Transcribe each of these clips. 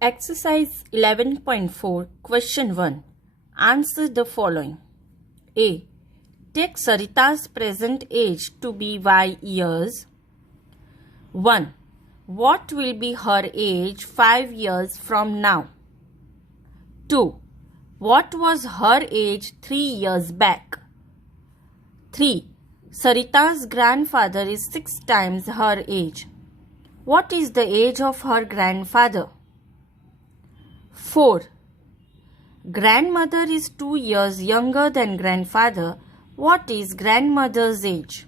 Exercise 11.4, Question 1. Answer the following. A. Take Sarita's present age to be Y years. 1. What will be her age 5 years from now? 2. What was her age 3 years back? 3. Sarita's grandfather is 6 times her age. What is the age of her grandfather? 4. Grandmother is 2 years younger than grandfather. What is grandmother's age?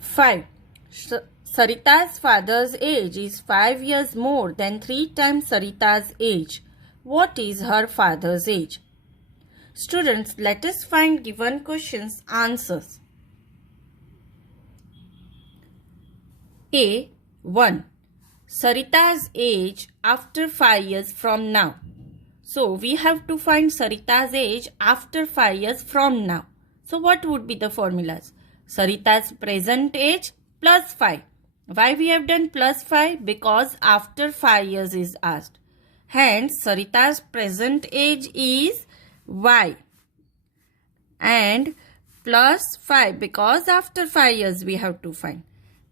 5. Sarita's father's age is 5 years more than 3 times Sarita's age. What is her father's age? Students, let us find given questions answers. A. 1. Sarita's age after 5 years from now. So, we have to find Sarita's age after 5 years from now. So, what would be the formulas? Sarita's present age plus 5. Why we have done plus 5? Because after 5 years is asked. Hence, Sarita's present age is Y. And plus 5 because after 5 years we have to find.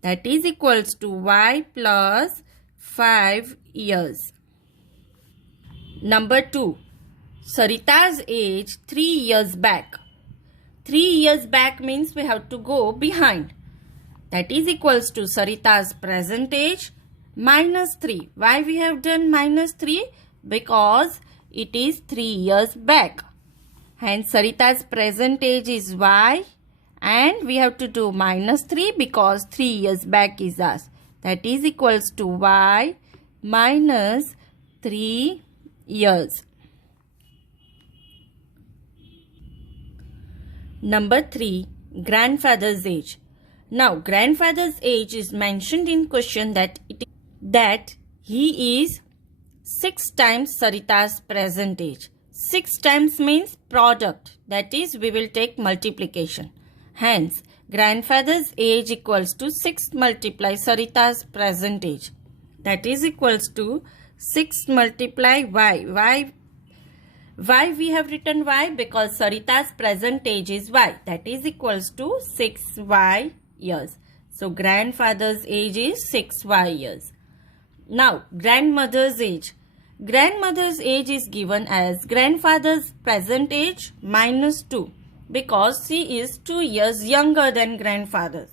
That is equals to Y plus 5 years. Number 2. Sarita's age 3 years back. 3 years back means we have to go behind. That is equals to Sarita's present age minus 3. Why we have done minus 3? Because it is 3 years back. Hence Sarita's present age is Y. And we have to do minus 3 because 3 years back is asked. That is equals to Y minus 3 years. Number 3. Grandfather's age. Now, grandfather's age is mentioned in question that he is 6 times Sarita's present age. 6 times means product. That is, we will take multiplication. Hence, grandfather's age equals to 6 multiply Sarita's present age. That is equals to 6 multiply Y. Why we have written Y? Because Sarita's present age is Y. That is equals to 6Y years. So, grandfather's age is 6Y years. Now, grandmother's age. Grandmother's age is given as grandfather's present age minus 2. Because she is 2 years younger than grandfather's.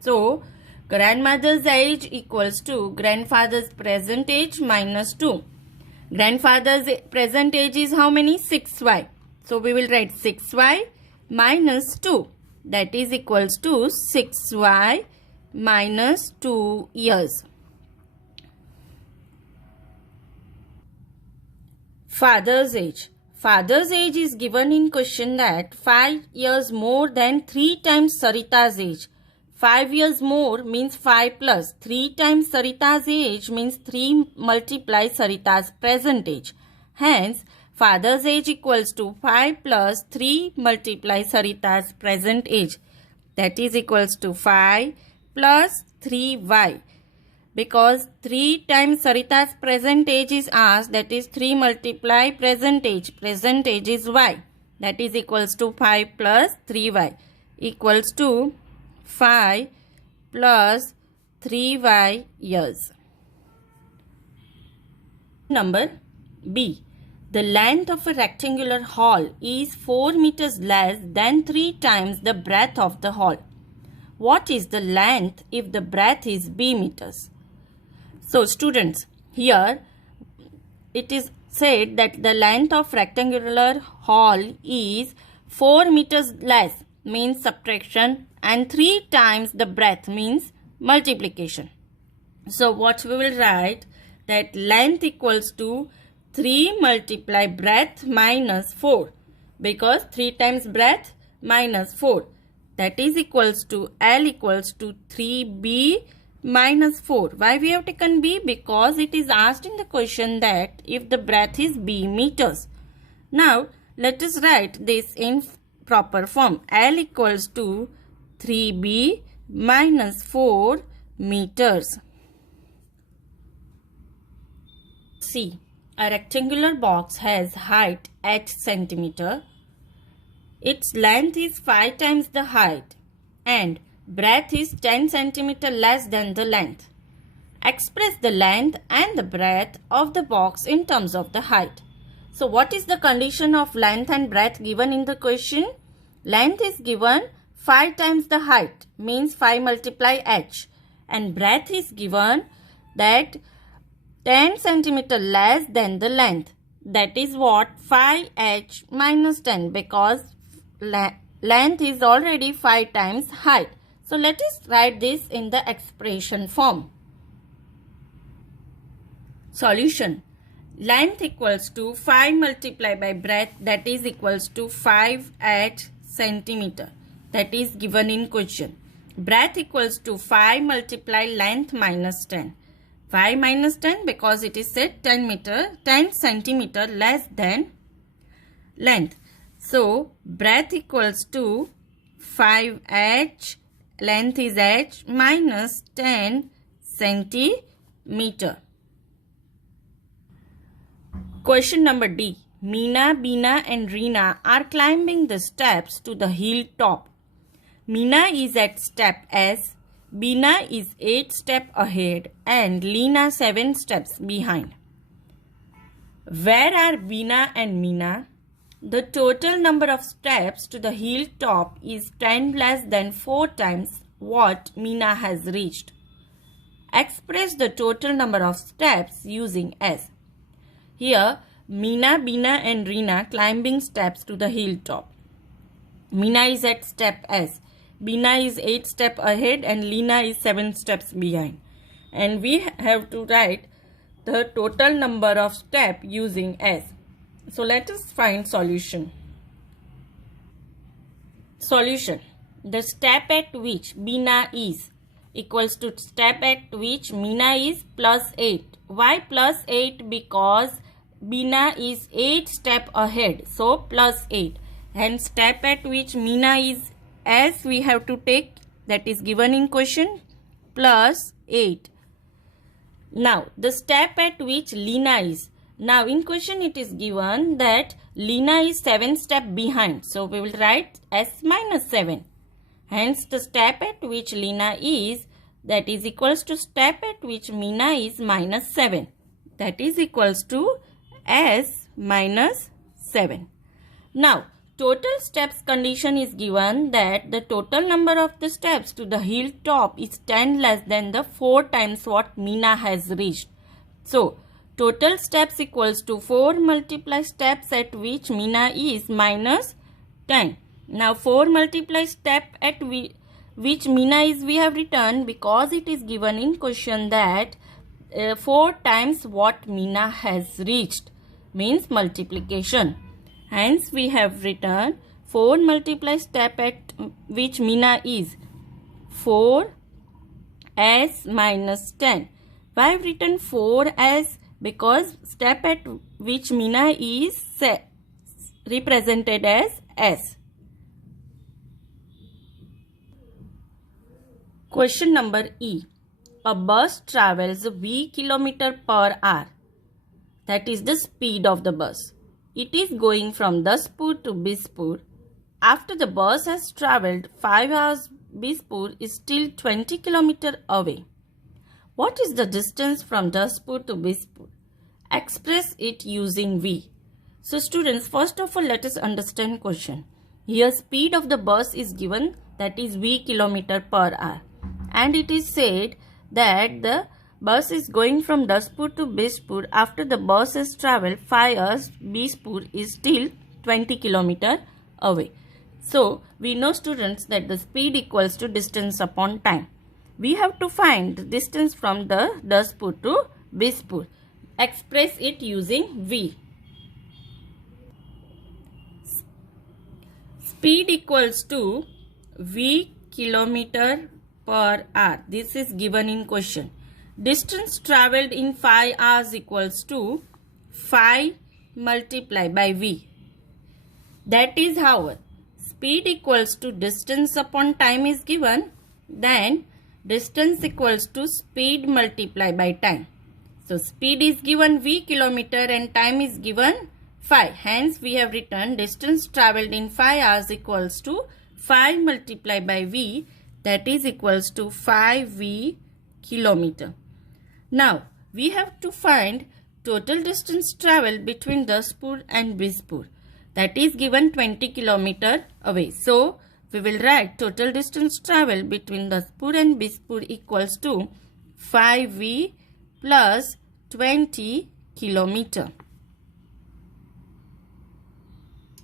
So, grandmother's age equals to grandfather's present age minus 2. Grandfather's present age is how many? 6Y. So, we will write 6Y minus 2. That is equals to 6Y minus 2 years. Father's age. Father's age is given in question that 5 years more than 3 times Sarita's age. 5 years more means 5 plus. 3 times Sarita's age means 3 multiply Sarita's present age. Hence, father's age equals to 5 plus 3 multiply Sarita's present age. That is equals to 5 plus 3Y. Because 3 times Sarita's present age is asked, that is 3 multiply present age. Present age is Y. That is equals to 5 plus 3Y equals to 5 plus 3Y years. Number B. The length of a rectangular hall is 4 meters less than 3 times the breadth of the hall. What is the length if the breadth is B meters? So, students, here it is said that the length of rectangular hall is 4 meters less means subtraction and 3 times the breadth means multiplication. So, what we will write that length equals to 3 multiply breadth minus 4 because 3 times breadth minus 4 that is equals to L equals to 3B minus 4. Why we have taken B? Because it is asked in the question that if the breadth is B meters. Now, let us write this in proper form. L equals to 3B minus 4 meters. C. A rectangular box has height 8 centimeter. Its length is 5 times the height and breadth is 10 centimeter less than the length. Express the length and the breadth of the box in terms of the height. So what is the condition of length and breadth given in the question? Length is given 5 times the height, means 5 multiply h, and breadth is given that 10 centimeter less than the length. That is what? 5h minus 10, because length is already 5 times height. So let us write this in the expression form. Solution. Length equals to 5 multiplied by breadth, that is equals to 5h centimeter. That is given in question. Breadth equals to 5 multiply length minus 10. 5 minus 10 because it is said 10 centimeter less than length. So breadth equals to 5h, length is h, minus 10 centimeter. Question number D. Meena, Beena and Reena are climbing the steps to the hilltop. Meena is at step S, Beena is 8 steps ahead and Leena 7 steps behind. Where are Beena and Meena? The total number of steps to the hilltop is 10 less than 4 times what Meena has reached. Express the total number of steps using S. Here, Meena, Beena and Reena climbing steps to the hilltop. Meena is at step S. Beena is 8 steps ahead and Leena is 7 steps behind. And we have to write the total number of steps using S. So let us find solution. Solution. The step at which Beena is equals to step at which Meena is plus 8. Why plus 8? Because Beena is 8 steps ahead. So plus 8. And step at which Meena is, as we have to take, that is given in question, plus 8. Now the step at which Leena is. Now in question it is given that Leena is 7 steps behind. So we will write S minus 7. Hence the step at which Leena is, that is equals to step at which Meena is minus 7. That is equals to S minus 7. Now total steps condition is given that the total number of the steps to the hilltop is 10 less than the 4 times what Meena has reached. So total steps equals to 4 multiply steps at which Meena is minus 10. Now 4 multiply step at which Meena is we have written because it is given in question that 4 times what Meena has reached, means multiplication. Hence we have written 4 multiply step at which Meena is 4s minus 10. Why I have written 4s? Because step at which Meena is represented as S. Question number E. A bus travels v km per hour. That is the speed of the bus. It is going from Daspur to Bispur. After the bus has travelled 5 hours, Bispur is still 20 km away. What is the distance from Daspur to Bispur? Express it using V. So students, first of all let us understand question. Here speed of the bus is given, that is v km per hour. And it is said that the bus is going from Daspur to Bispur. After the bus has travelled 5 hours, Bispur is still 20 km away. So we know students that the speed equals to distance upon time. We have to find the distance from the Daspur to Bispur. Express it using V. Speed equals to V km per hour. This is given in question. Distance travelled in 5 hours equals to 5 multiplied by V. That is how speed equals to distance upon time is given. Then distance equals to speed multiplied by time. So speed is given v kilometer and time is given 5. Hence we have written distance travelled in 5 hours equals to 5 multiplied by v, that is equals to 5v kilometer. Now we have to find total distance travelled between Daspur and Bijpur, that is given 20 kilometer away. So we will write total distance travelled between Daspur and Bijpur equals to 5v plus 20 kilometer.